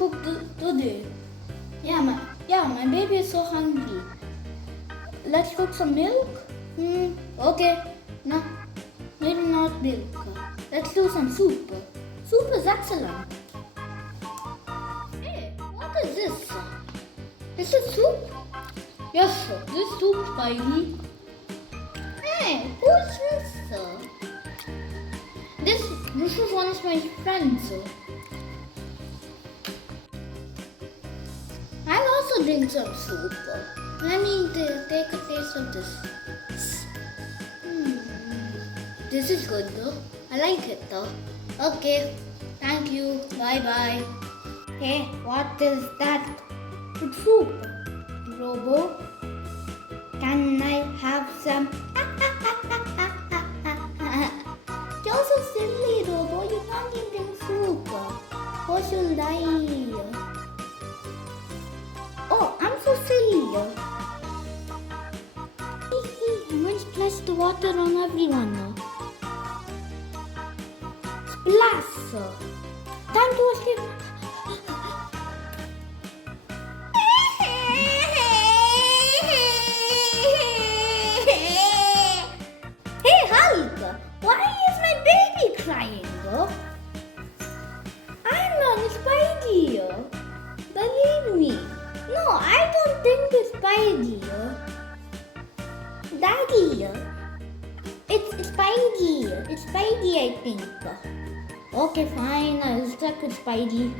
cook today. My baby is so hungry. Let's cook some milk. Okay. No, maybe not milk. Let's do some soup. Soup is excellent. Hey, what is this? Is it soup? Yes, sir. This soup, Spidey. Hey, who's this? This is one of my friends. I'll also drink some soup. Let me take a taste of this. This is good though. I like it though. Okay, thank you. Bye bye. Hey, what is that? It's soup. Robo, can I have some? You're so silly, Robo. You can't even drink soup. What should I? Oh, I'm so silly. I'm going to splash the water on everyone now. Splash! Time to escape. Hey Hulk! Why is my baby crying? I'm not Spidey. Believe me. No, I don't think it's Spidey. Daddy, it's Spidey. It's Spidey, I think. Okay, fine. I'll check with Spidey.